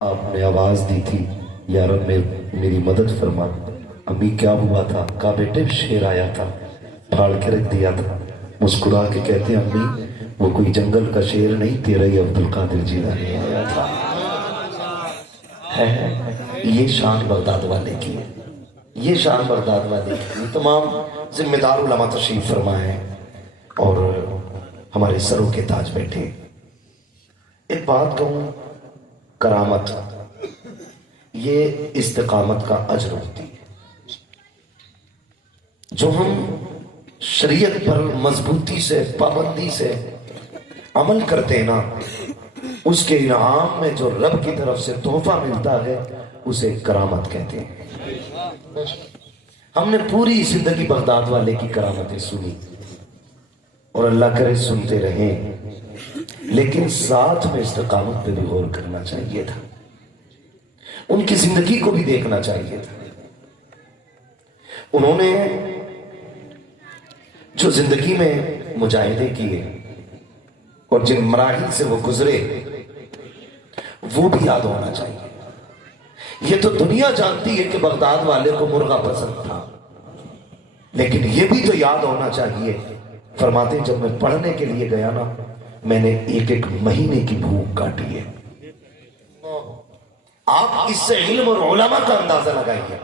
आपने आवाज दी थी, या रब मेरी मदद फरमा। अम्मी क्या हुआ था? कहा बेटे शेर आया था, फाड़ के रख दिया था। मुस्कुरा के कहते हैं अम्मी वो कोई जंगल का शेर नहीं, तेरा ही अब्दुल कादिर जीलानी आया था। है ये शान बगदाद वाले की है, ये शान बगदाद वाले की। तमाम जिम्मेदार उलमा तशरीफ फरमा है और हमारे सरों के ताज बैठे। एक बात कहूं, करामत ये इस्तिकामत का अजर होती है। जो हम शरीयत पर मजबूती से पाबंदी से अमल करते हैं ना, उसके इनाम में जो रब की तरफ से तोहफा मिलता है उसे करामत कहते हैं। हमने पूरी जिंदगी बगदाद वाले की करामतें सुनी और अल्लाह करे सुनते रहें, लेकिन साथ में इस्तिकामत पे भी गौर करना चाहिए था, उनकी जिंदगी को भी देखना चाहिए था। उन्होंने जो जिंदगी में मुजाहिदे किए और जिन मराहिल से वो गुजरे वो भी याद होना चाहिए। ये तो दुनिया जानती है कि बगदाद वाले को मुर्गा पसंद था, लेकिन ये भी तो याद होना चाहिए। फरमाते जब मैं पढ़ने के लिए गया ना, मैंने एक एक महीने की भूख काटी है। आप इससे इल्म और उलमा का अंदाजा लगाइए।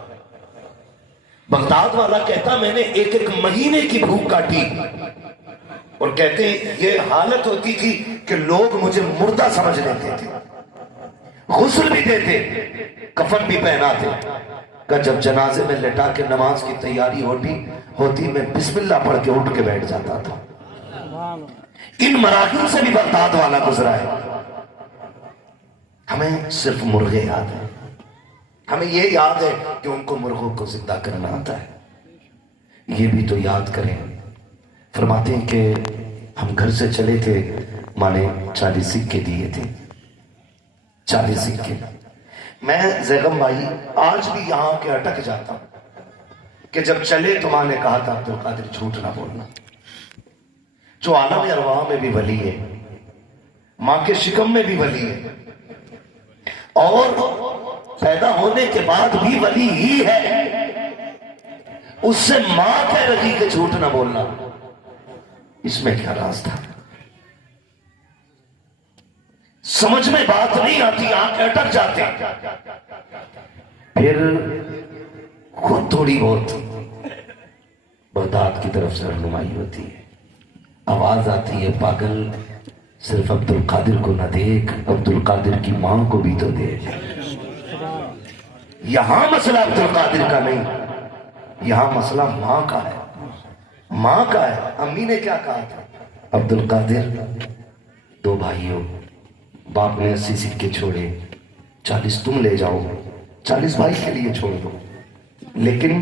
बगदाद वाला कहता मैंने एक एक महीने की भूख काटी, और कहते ये हालत होती थी कि लोग मुझे मुर्दा समझ लेते थे, गुस्ल भी देते, कफन भी पहनाते। का जब जनाजे में लेटा के नमाज की तैयारी होती मैं बिस्मिल्लाह पढ़ के उठ के बैठ जाता था। इन मराहिल से भी बगदाद वाला गुजरा है। हमें सिर्फ मुर्गे याद है, हमें ये याद है कि उनको मुर्गों को जिंदा करना आता है। ये भी तो याद करें। फरमाते हैं कि हम घर से चले थे, माने 40 सिक्के दिए थे, 40 सिक्के। मैं जैगम भाई आज भी यहां के अटक जाता हूं कि जब चले तो मां ने कहा था अब्दुल कादिर झूठ ना बोलना। जो आलम अरवाह में भी वली है, मां के शिकम में भी वली है, और पैदा होने के बाद भी वली ही है, उससे मां कह रही कि झूठ ना बोलना। इसमें क्या राज था? समझ में बात नहीं आती, आंख अटक जाते। फिर खुद थोड़ी बहुत बगदाद की तरफ से रहनुमाई होती है, आवाज आती है पागल सिर्फ अब्दुल कादिर को ना देख, अब्दुल कादिर की मां को भी तो देख। यहां मसला अब्दुल कादिर का नहीं, यहां मसला मां का है, मां का है। अम्मी ने क्या कहा था? अब्दुल कादिर दो भाइयों, बाप ने 80 सिक्के छोड़े, 40 तुम ले जाओ, 40 भाई के लिए छोड़ दो, लेकिन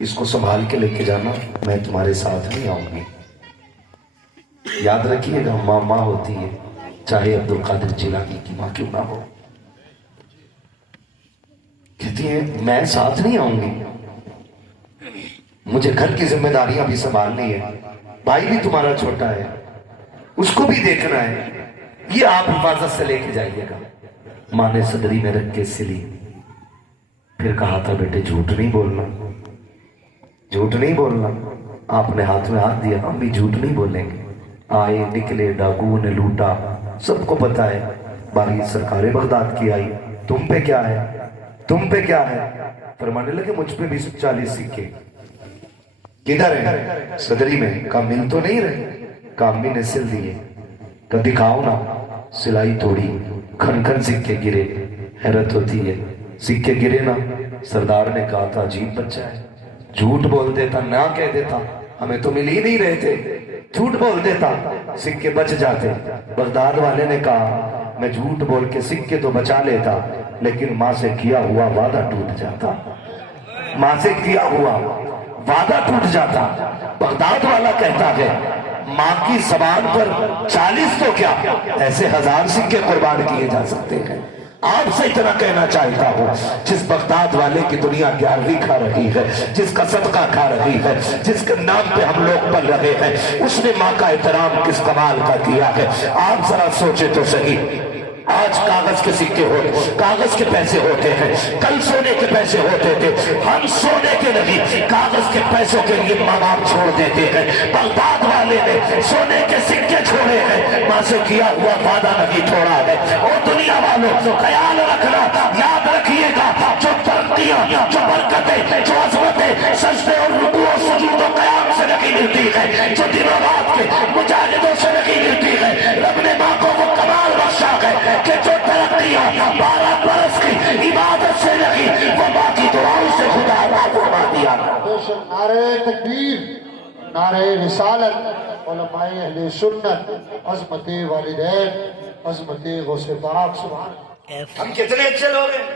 इसको संभाल के लेके जाना, मैं तुम्हारे साथ नहीं आऊंगी। याद रखिएगा मां मां होती है, चाहे अब्दुल कादिर जिलानी की मां क्यों ना हो। कहती है मैं साथ नहीं आऊंगी, मुझे घर की जिम्मेदारियां भी संभालनी है, भाई भी तुम्हारा छोटा है, उसको भी देखना है, ये आप हिफाजत से लेके जाइएगा। मां ने सदरी में रख के सिली। फिर कहा था बेटे झूठ नहीं बोलना, झूठ नहीं बोलना। आपने हाथ में हाथ दिया, हम भी झूठ नहीं बोलेंगे। आए निकले डाकुओं ने लूटा, सबको पता है। बारी सरकारे बगदाद की आई, तुम पे क्या है, तुम पे क्या है? फरमाने लगे मुझ पे भी 40 सिक्के। किधर है? सदरी में। का मिल तो नहीं रहे? कामी ने सिल दिए। का दिखाओ ना। सिलाई तोड़ी, खन खन सिक्के गिरे। हैरत होती है, सिक्के गिरे ना। सरदार ने कहा था अजीब बच्चा है, झूठ बोल देता, ना कह देता हमें तो मिल ही नहीं रहे थे, झूठ बोल देता सिक्के बच जाते। बगदाद वाले ने कहा मैं झूठ बोल के सिक्के तो बचा लेता, लेकिन मां से किया हुआ वादा टूट जाता, मां से किया हुआ वादा टूट जाता। बगदाद वाला कहता है मां की जबान पर 40 तो क्या, ऐसे 1000 सिक्के कुर्बान किए जा सकते हैं। आपसे इतना कहना चाहता हूं, जिस बगदाद वाले की दुनिया 11वीं खा रही है, जिसका सदका खा रही है, जिसके नाम पे हम लोग पल रहे हैं, उसने मां का एहतराम किस कमाल का किया है। आप जरा सोचे तो सही। آج کاغذ کے سکے ہوتے، کاغذ کے پیسے ہوتے ہیں، کل سونے کے پیسے ہوتے تھے۔ ہم سونے کے نہیں، کاغذ کے پیسوں کے لیے ماں باپ چھوڑ دیتے ہیں۔ بغداد والے نے سونے کے سکے چھوڑے ہیں، ماں سے کیا ہوا وعدہ نہیں چھوڑا ہے۔ اور دنیا والوں خیال رکھنا، یاد رکھیے گا، جو ترقیاں، جو برکتیں، جو عظمتیں سجدے اور رکوع اور سجود و قیام سے نہیں ملتی ہے، جو دن و رات کے مجاہدوں سے نہیں ملتی ہے، رب نے ماں کو وہ کمال بخشا ہے کہ جو ترقیاں 12 برس کی عبادت سے نہیں، وہ ماں کی دعاؤں سے خدا عطا فرما دیا۔ نعرہ تکبیر، نعرہ رسالت، علماء اہل سنت، عظمت والدین، عظمت غوث پاک، سبحان۔ ہم کتنے اچھے لوگ ہیں۔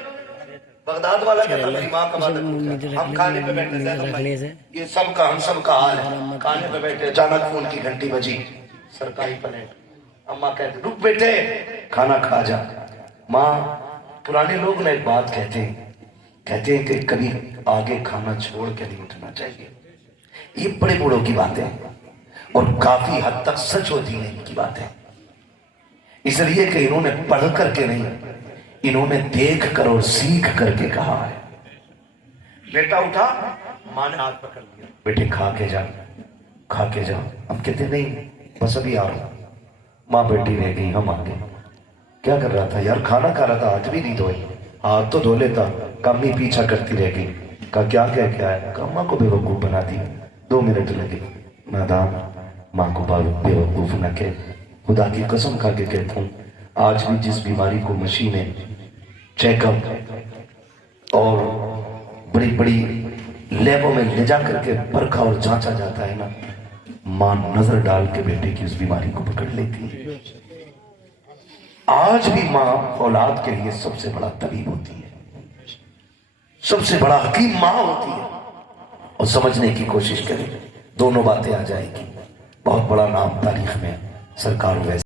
بغداد والا کہتا میری ماں کا وعدہ ٹوٹا، ہم کھانے پہ بیٹھے تھے، یہ سب کا ہم سب کا حال ہے۔ کھانے پہ بیٹھے، اچانک فون کی گھنٹی بجی، سرکاری پلیٹ، اماں کہتے رک بیٹے کھانا کھا جا۔ ماں، پرانے لوگ نے ایک بات کہتے ہیں کہ کبھی آگے کھانا چھوڑ کے نہیں اٹھنا چاہیے۔ یہ بڑے بوڑھوں کی باتیں اور کافی حد تک سچ ہوتی ہیں ان کی باتیں، اس لیے کہ انہوں نے پڑھ کر کے نہیں، انہوں نے دیکھ کر اور سیکھ کر کے کہا ہے۔ بیٹا اٹھا، ماں نے ہاتھ پکڑ لیا، بیٹے کھا کے جا، کھا کے جا۔ ہم کہتے نہیں بس ابھی آ رہا ہوں۔ ماں بیٹی رہ گئی، ہم آگے۔ کیا کر رہا تھا یار؟ کھانا کھا رہا تھا، ہاتھ بھی نہیں دھوئے، ہاتھ تو دھو لیتا۔ کمی پیچھا کرتی رہ گئی، کہا کیا کہہ کے آیا؟ کہا ماں کو بے وقوف بنا دی، 2 منٹ لگے۔ نادان، ماں کو بے وقوف نہ کہ، خدا کی قسم کھا کے کہتا ہوں، آج بھی جس بیماری کو مشینیں، چیک اپ اور بڑی بڑی لیبوں میں لے جا کر کے پرکھا اور جانچا جاتا ہے نا، ماں نظر ڈال کے بیٹے کی اس بیماری کو پکڑ لیتی ہے۔ آج بھی ماں اولاد کے لیے سب سے بڑا طبیب ہوتی ہے، سب سے بڑا حکیم ماں ہوتی ہے۔ اور سمجھنے کی کوشش کریں، دونوں باتیں آ جائیں گی۔ بہت بڑا نام تاریخ میں سرکار ویسے